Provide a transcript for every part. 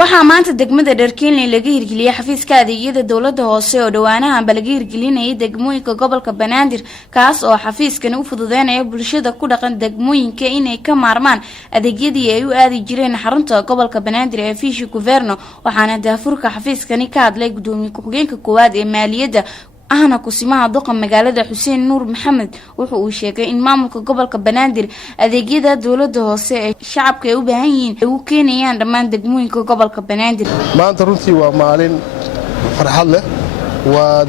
waxaa maanta degmada Dharkiinle laga hirgeliyay xafiiska adeegyada dawladda hoose oo dhawaanahanba laga hirgelinayay degmooyinka gobolka Banaadir kaas oo xafiiskan u fududeynaya bulshada ku dhaqan degmooyinka inay ka maarmaan adeegyadii ay u aadi jireen xarunta gobolka Banaadir ee Fiishi Governo waxaana daafurka xafiiskani ka hadlay gudoomiye ku-xigeenka koowaad ee maaliyadda ahna kusimaha doqa magaalada Xuseen Nuur Maxamed wuxuu sheegay in maamulka gobolka Banaadir adeegyada dawladda hoose ee shacabka ay u baahan yihiin ay u keenayaan dhammaan degmooyinka gobolka Banaadir maanta runtii waa maalin farxad leh waa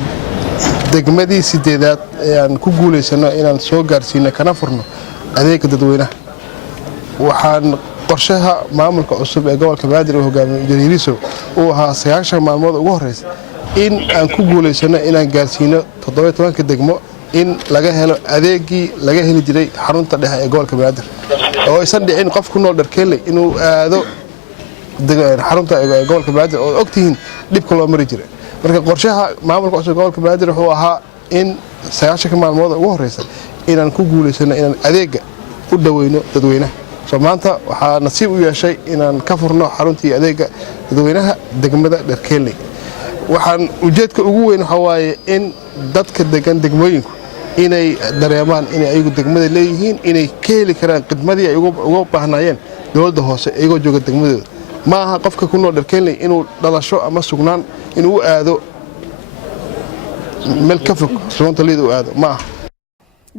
degmadii sideedaad ee aan ku guuleysano inaan soo gaarsiino kana furno adeegga dadweynaha waxaan qorshaha maamulka cusub ee gobolka Banaadir oo hogaamiyo Jariiriso oo ahaa 9 maalmood ugu horeysay in aan ku guuleysano inaan gaarsiino 17 degmo in laga helo adeegii laga heli jiray xarunta dhexe ee gobolka Banaadir oo aysan dhicin qof ku nool Dharkiinle inuu aado xarunta gobolka Banaadir oo ogtihiin dibka loo mari jiray marka qorshaha maamulka cusub gobolka Banaadir wuxuu ahaa in 9 maalmood ugu horeysay inaan ku guuleysano inaan adeegga u dhaweyno dadweynaha maanta waxaa nasiib u yeeshay inaan ka furno xaruntii adeegga dadweynaha degmada Dharkiinle waxaan ujeedka ugu weyn waxa waaye in dadka degan degmooyinku inay dareemaan in ay degmada leeyihiin inay ka heli karaan khidmadii ay uga baahnayeen dawladda hoose iyagoo jooga degmadooda ma aha qofka ku nool Dharkiinle inuu dhalasho ama sugnaan inuu aado meel ka fog suunta liid u aado ma aha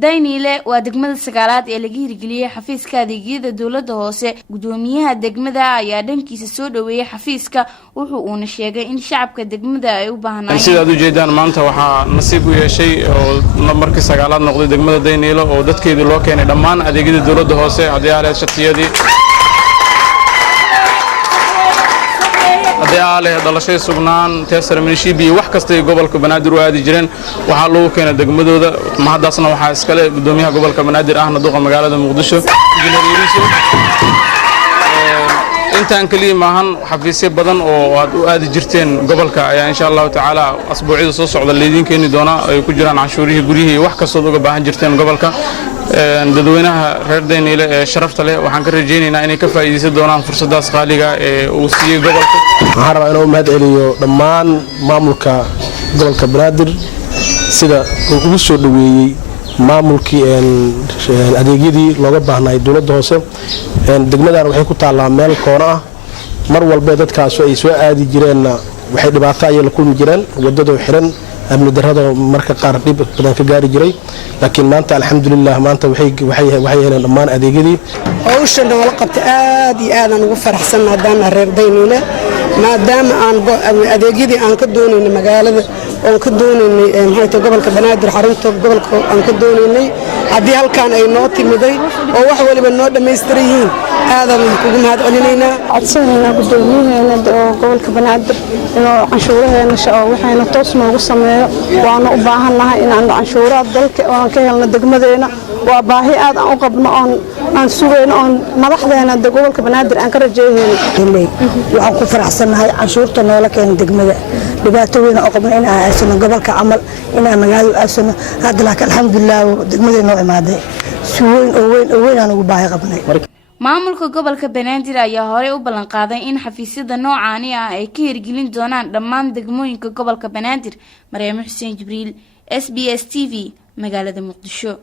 Dayniile waa degmada sagaalaad ee laga hirgeliyay xafiiska adeegyada dawladda hoose gudoomiyaha degmada ayaa dhankiisa soo dhaweeyay xafiiska wuxuu sheegay in shacabka degmada ay u baahnayeen sida aad u jeedaan maanta waxa nasiib u yeeshay oo markii sagaalaad noqday degmada Dayniile oo dadkeedii loo keenay dhammaan adeegyada dawladda hoose hadiyada shatiyadii عليه دلشة سجنان تأثير من شيء بي وح كستي قبل كبنادر وادي جرين وحلو كان دقمدو ده ما حد أصلا وحاس كله بدوميها قبل كبنادر أهنا دوقة مقالة مقدسة أنت أنكلي معهن حفيسي بدن وادي جرتين قبل يعني إن شاء الله تعالى أسبوعي صوص على الذين كانوا دونا يكجران عشوريه جريه وح كصدق بهن جرتين قبل dadweynaha reer Dayniile sharafta leh waxaan ka rajeynaynaa inay ka faa'iideysan doonaan fursadaas qaaliga ee uu siiyay gobolka waxaan rabaa inuu mahad celiyo dhammaan maamulka gobolka Banaadir sida uu ugu soo dhaweeyay maamulkii adeegyadii looga baahnay dawladda hoose degmadan waxay ku taalaa meel koona ah mar walba dadkaas ay soo aadi jireen waxay dhibaato ay la kulmi jireen wadada xiran amni darrada marka qaar dib badan ka gaari jiray laakiin maanta alxamdulillah maanta waxay heleen dhammaan adeegyadii hawshan wala qabta aad iyo aad aan ugu faraxsan maadaama reer Dayniile maadaama aan adeegyadii aan ka doonaynay magaalada oo ka doonaynay maxay gobolka Banaadir xarunta gobolka aan ka doonaynay hadii halkaan ay noo timiday oo wax waliba noo dhameystiran yihiin aadan kugu mahad celinaynaa codsanayna gudoomiyaheena gobolka Banaadir inuu canshuuraheena waxayna toos noogu sameeyo waana u baahanahay inaan canshuuraha dalka oo ka helno degmadeena waa baahi aad aan u qabno aan sugayno oo madaxdeena gobolka Banaadir aan ka rajeeyay waxaan ku faraxsanahay canshuurta noola keen degmada dhibaato weyn oo qabno in aan aasano gobolka amal in aan magaalada aasano hadda laakiin alxamdulillah degmadeena oo imaaday si weyn aan ugu baahi qabnay maamulka gobolka Banaadir ayaa hore u ballan qaaday in xafiisyada noocan ah ay ka hirgelin doonaan dhammaan degmooyinka gobolka Banaadir Maryam Xuseen Jibriil SBS TV magaalada Muqdisho